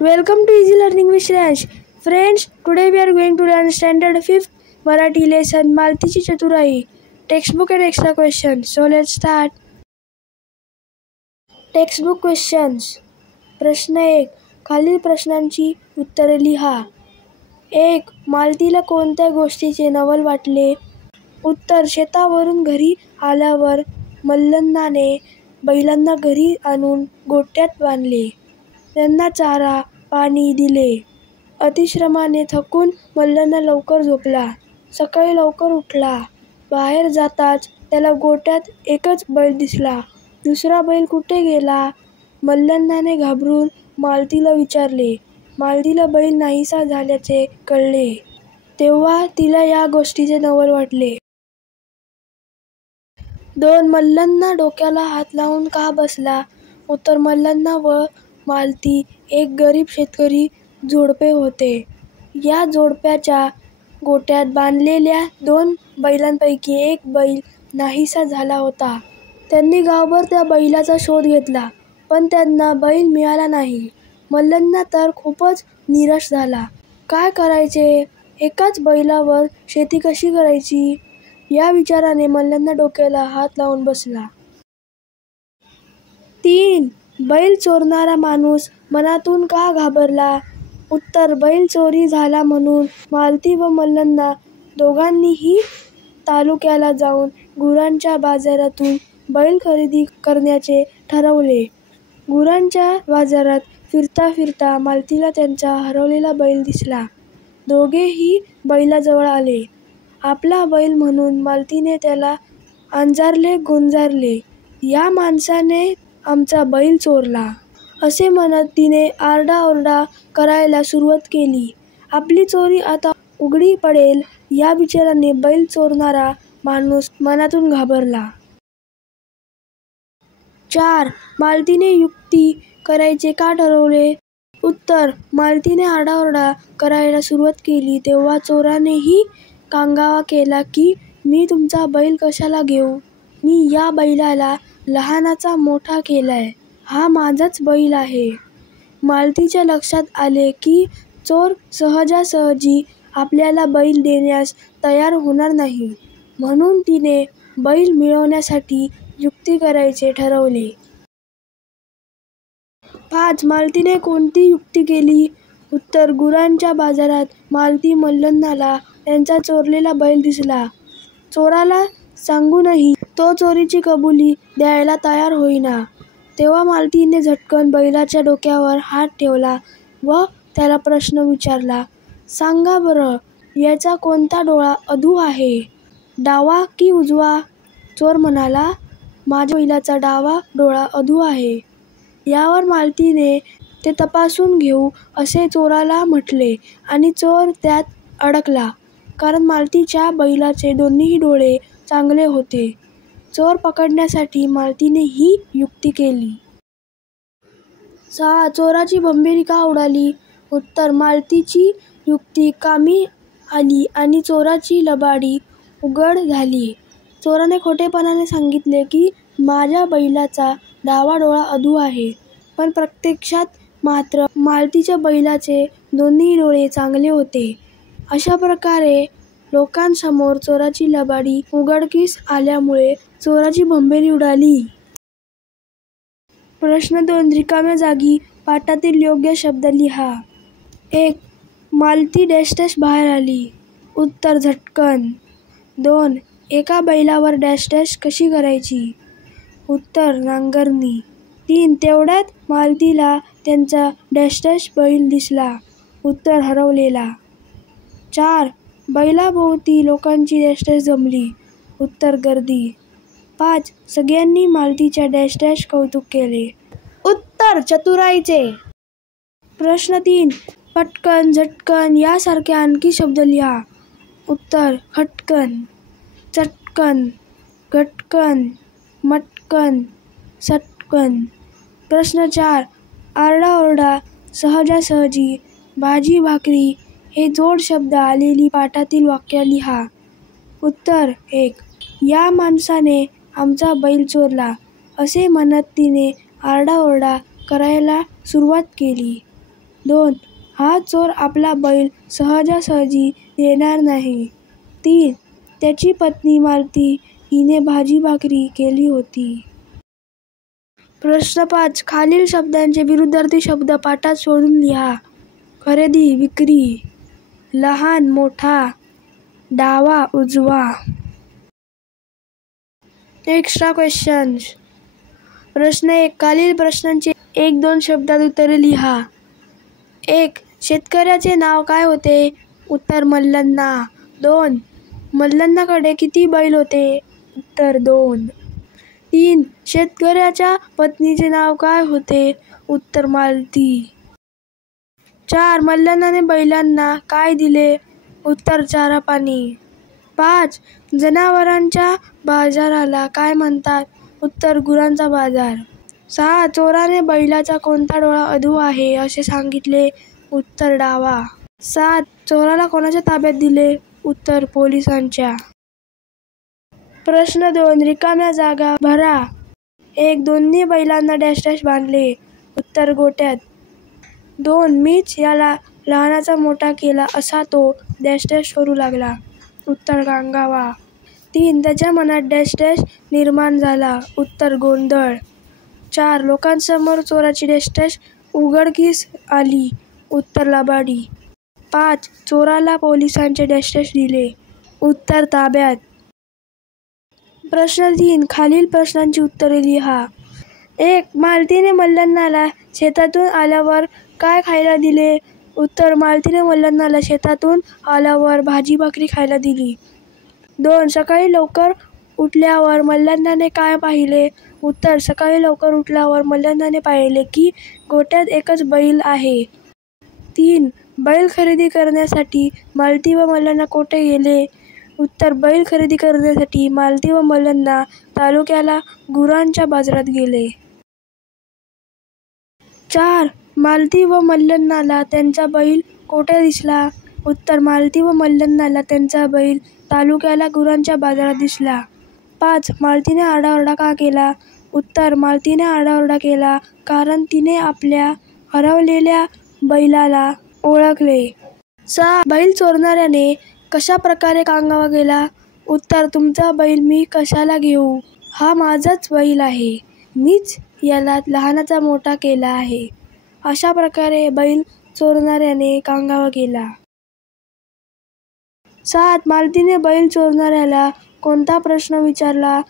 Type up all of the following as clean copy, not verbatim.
Welcome to Easy Learning with Shreyansh. Friends, today we are going to learn Standard 5th Marathi lesson मालतीची चतुराई. Textbook and extra questions. So let's start. Textbook questions. प्रश्न 1. खालील प्रश्नांची उत्तरे लिहा. 1. मालतीला कोणत्या गोष्टीचे नवल वाटले? उत्तर. शेतावरून घरी आल्यावर मल्लन्नाने बैलांना घरी आणून गोठ्यात बांधले. त्यांना चारा पाणी दिले. अतिश्रमाने थकून मल्लन्ना लवकर झोपला. सकाळी लवकर उठला. बाहेर जाताच त्याला गोठ्यात एकच बैल दिसला. दुसरा बैल कुठे गेला? मल्लन्नाने घाबरून मालतीला विचारले. मालतीला बैल नाहीसा झाल्याचे कळले. तेव्हा तिला या गोष्टीचे नवल वाटले. 2. मल्लन्ना डोक्याला हात लावून का बसला? उत्तर. मल्लन्ना व मालती एक गरीब शेतकरी जोडपे होते. या जोडप्याच्या गोठ्यात बांधलेल्या 2 बैलांपैकी एक बैल नाहीसा झाला होता. त्यांनी गावभर त्या बैलाचा शोध घेतला, पण त्यांना बैल मिळाला नाही. मल्लन्ना तर खूपच निराश झाला. काय करायचे? एकाच बैलावर शेती कशी करायची? या विचाराने मल्लन्ना डोक्याला हात लावून बसला. 3. बैल चोरणारा माणूस मनातून का घाबरला? उत्तर. बैल चोरी झाला म्हणून मालती व मल्लन्ना दोघांनीही तालुक्याला जाऊन गुरांच्या बाजारातून बैल खरेदी करण्याचे ठरवले. गुरांच्या बाजारात फिरता फिरता मालतीला त्यांचा हरवलेला बैल दिसला. दोघेही बैलाजवळ आले. आपला बैल म्हणून मालतीने त्याला अंजारले गुंजारले. या माणसाने आमचा बैल चोरला, असे म्हणत तिने आरडाओरडा करायला सुरुवात केली. आपली चोरी आता उघडी पडेल या विचाराने बैल चोरणारा माणूस मनातून घाबरला. 4. मालतीने युक्ती करायचे का ठरवले? उत्तर. मालतीने आरडाओरडा करायला सुरुवात केली तेव्हा चोरानेही कांगावा केला की मी तुमचा बैल कशाला घेऊ? मी या बैलाला लहानाचा मोठा केलाय. हा माझाच बैल आहे. मालतीच्या लक्षात आले की चोर सहजासहजी आपल्याला बैल देण्यास तयार होणार नाही, म्हणून तिने बैल मिळवण्यासाठी युक्ती करायचे ठरवले. 5. मालतीने कोणती युक्ती केली? उत्तर. गुरांच्या बाजारात मालती मल्लन्नाला त्यांचा चोरलेला बैल दिसला. चोराला सांगूनही तो चोरीची कबुली द्यायला तयार होईना. तेव्हा मालतीने झटकन बैलाच्या डोक्यावर हात ठेवला व त्याला प्रश्न विचारला. सांगा बरं, याचा कोणता डोळा अधू आहे, डावा की उजवा? चोर म्हणाला, माझ्या बैलाचा डावा डोळा अधू आहे. यावर मालतीने ते तपासून घेऊ असे चोराला म्हटले आणि चोर त्यात अडकला, कारण मालतीच्या बैलाचे दोन्ही डोळे चांगले होते. चोर पकडण्यासाठी मालतीने ही युक्ती केली. 6. चोराची भंबीरी का उडाली? उत्तर. मालतीची युक्ती कामी आली आणि चोराची लबाडी उघड झाली. चोराने खोटेपणाने सांगितले की माझ्या बैलाचा डावा डोळा अधू आहे, पण प्रत्यक्षात मात्र मालतीच्या बैलाचे दोन्ही डोळे चांगले होते. अशा प्रकारे लोकांसमोर चोराची लबाडी उघडकीस आल्यामुळे चोराची भंबीरी उडाली. प्रश्न 2. रिकाम्या जागी पाठातील योग्य शब्द लिहा. 1. मालती डॅश डॅश बाहेर आली. उत्तर. झटकन. 2. एका बैलावर डॅश डॅश कशी करायची? उत्तर. नांगरणी. 3. तेवढ्यात मालतीला त्यांचा डॅश डॅश बैल दिसला. उत्तर. हरवलेला. 4. बैलाभोवती लोकांची डॅश डॅश जमली. उत्तर. गर्दी. 5. सगळ्यांनी मालतीच्या डॅश डॅश कौतुक केले. उत्तर. चतुराईचे. प्रश्न 3. पटकन झटकन यासारखे आणखी शब्द लिहा. उत्तर. खटकन, चटकन, घटकन, मटकन, सटकन. प्रश्न 4. आरडाओरडा, सहजासहजी, भाजी भाकरी हे जोड शब्द आलेली पाठातील वाक्य लिहा. उत्तर. 1. या माणसाने आमचा बैल चोरला, असे म्हणत तिने आरडाओरडा करायला सुरुवात केली. 2. हा चोर आपला बैल सहजासहजी देणार नाही. 3. त्याची पत्नी मालती हिने भाजी भाकरी केली होती. प्रश्न 5. खालील शब्दांचे विरुद्धार्थी शब्द पाठात शोधून लिहा. खरेदी, विक्री, लहान, मोठा, डावा, उजवा. Extra questions. प्रश्न 1. खालील प्रश्नांची 1-2 शब्दात उत्तरे लिहा. 1. शेतकऱ्याचे नाव काय होते? उत्तर मल्लण्णा. 2. मल्लण्णाकडे किती बैल होते? उत्तर 2. 3. शेतकऱ्याच्या पत्नीचे नाव काय होते? उत्तर मालती. 4. मल्लण्णाने बैलांना काय दिले? उत्तर चारा पाणी. 5. जनावरांच्या बाजाराला काय म्हणतात? उत्तर गुरांचा बाजार. 6. चोराने बैलाचा कोणता डोळा अधू आहे असे सांगितले? उत्तर डावा. 7. चोराला कोणाच्या ताब्यात दिले? उत्तर पोलिसांच्या. प्रश्न 2. रिकाम्या जागा भरा. 1. दोन्ही बैलांना डॅश डॅश बांधले? उत्तर गोट्यात. 2. मीच याला लहानाचा मोठा केला असा तो डॅश डॅश करू लागला? उत्तर कांगावा. 3. त्याच्या मनात डॅश डॅश निर्माण झाला? उत्तर गोंधळ. 4. लोकांसमोर चोराची डॅश डॅश उघडकीस आली? उत्तर लबाडी. 5. चोराला पोलिसांचे डॅश डॅश दिले? उत्तर ताब्यात. प्रश्न 3. खालील प्रश्नांची उत्तरे लिहा. 1. मालतीने मल्लण्णाला शेतातून आल्यावर काय खायला दिले? उत्तर मालतीने मल्लण्णाला शेतातून आल्यावर भाजी भाकरी खायला दिली. 2. सकाळी लवकर उठल्यावर मल्लण्णाने काय पाहिले? उत्तर सकाळी लवकर उठल्यावर मल्लण्णाने पाहिले की गोट्यात एकच बैल आहे. 3. बैल खरेदी करण्यासाठी मालती व मल्लण्णा कोठे गेले? उत्तर बैल खरेदी करण्यासाठी मालती व मल्लण्णा तालुक्याला गुरांच्या बाजारात गेले. 4. मालती व मल्लण्णाला त्यांचा बैल कोठे दिसला? उत्तर मालती व मल्लण्णाला त्यांचा बैल तालुक्याला गुरांच्या बाजारात दिसला. 5. मालतीने आरडाओरडा का केला? उत्तर मालतीने आरडाओरडा केला कारण तिने आपल्या हरवलेल्या बैलाला ओळखले. 6. बैल चोरणाऱ्याने कशा प्रकारे कांगावा केला? उत्तर तुमचा बैल मी कशाला घेऊ? हा माझाच बैल आहे. मीच याला लहानाचा मोठा केला आहे. अशा प्रकारे बैल चोरणाऱ्याने कांगावा केला. 7. मालतीने बैल चोरणाऱ्याला कोणता प्रश्न विचारला?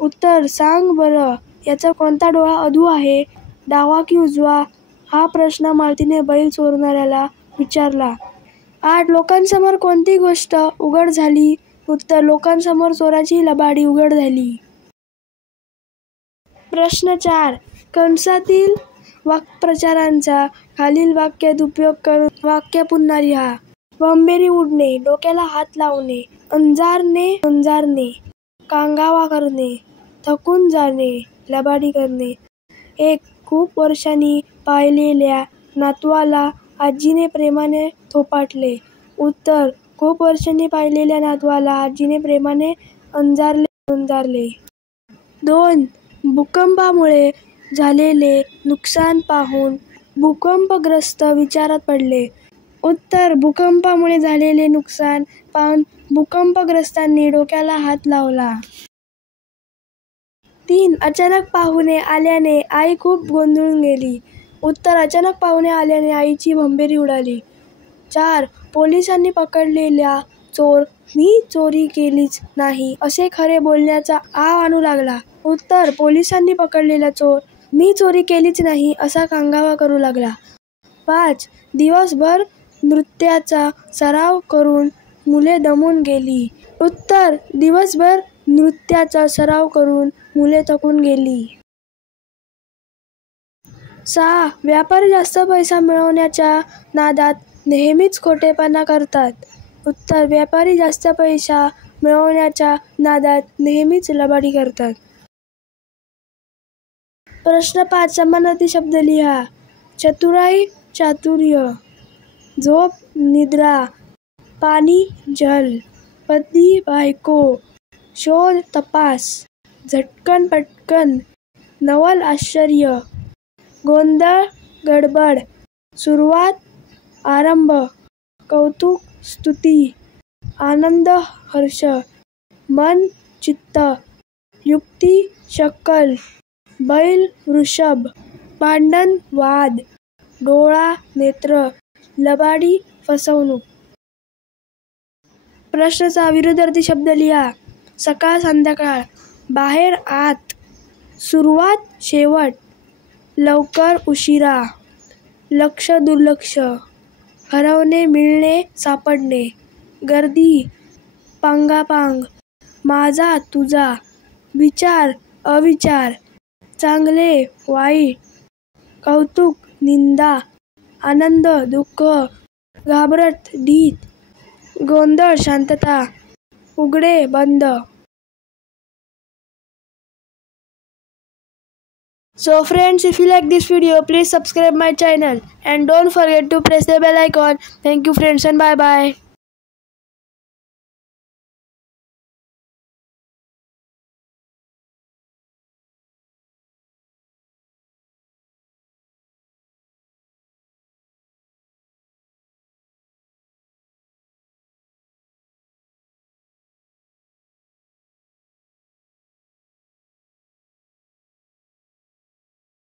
उत्तर सांग बरं याचा कोणता डोळा अधू आहे? डावा की उजवा? हा प्रश्न मालतीने बैल चोरणाऱ्याला विचारला. 8. लोकांसमोर कोणती गोष्ट उघड झाली? उत्तर लोकांसमोर चोराची लबाडी उघड झाली. प्रश्न 4. कंसातील वाक्प्रचारांचा खालील वाक्यात उपयोग करून वाक्य पुन्हा लिहा. भंबेरी उडणे, डोक्याला हात लावणे, अंजारणे, कांगावा करणे, थकून जाणे, लबाडी करणे. 1. खूप वर्षांनी पाहिलेल्या नातवाला आजीने प्रेमाने थोपाटले. उत्तर खूप वर्षांनी पाहिलेल्या नातवाला आजीने प्रेमाने अंजारले. 2. भूकंपामुळे झालेले नुकसान पाहून भूकंपग्रस्त विचारात पडले. उत्तर भूकंपामुळे झालेले नुकसान पाहून भूकंपग्रस्तांनी डोक्याला हात लावला. 3. अचानक पाहुणे आल्याने आई खूप गोंधळून गेली. उत्तर अचानक पाहुणे आल्याने आईची भंबेरी उडाली. 4. पोलिसांनी पकडलेला चोर मी चोरी केलीच नाही असे खरे बोलण्याचा आव आणू लागला. उत्तर पोलिसांनी पकडलेला चोर मी चोरी केलीच नाही असा कांगावा करू लागला. 5. दिवसभर नृत्याचा सराव करून मुले दमून गेली. उत्तर दिवसभर नृत्याचा सराव करून मुले थकून गेली. 6. व्यापारी जास्त पैसा मिळवण्याच्या नादात नेहमीच खोटेपणा करतात. उत्तर व्यापारी जास्त पैसा मिळवण्याच्या नादात नेहमीच लबाडी करतात. प्रश्न 5. समानार्थी शब्द लिहा. चतुराई चातुर्य, झोप निद्रा, पाणी जल, पती बायको, शोध तपास, झटकन पटकन, नवल आश्चर्य, गोंधळ गडबड, सुरुवात, आरंभ, कौतुक, स्तुती, आनंद, हर्ष, मन, चित्त, युक्ती, शक्कल, बैल, वृषभ, भांडण, वाद, डोळा, नेत्र, लबाडी, फसवणूक. प्रश्नाचा विरुद्धार्थी शब्द लिहा. सकाळ, संध्याकाळ, बाहेर, आत, सुरुवात, शेवट, लवकर, उशिरा, लक्ष, दुर्लक्ष, हरवणे, मिळणे, सापडणे, गर्दी, पांगापांग, माझा, तुझा, विचार, अविचार, चांगले, वाईट, कौतुक, निंदा, आनंद, दुःख, घाबरट, भीत, गोंधळ, शांतता, उघडे, बंद. So friends, if you like this video, please subscribe my channel and don't forget to press the bell icon. Thank you friends and bye bye.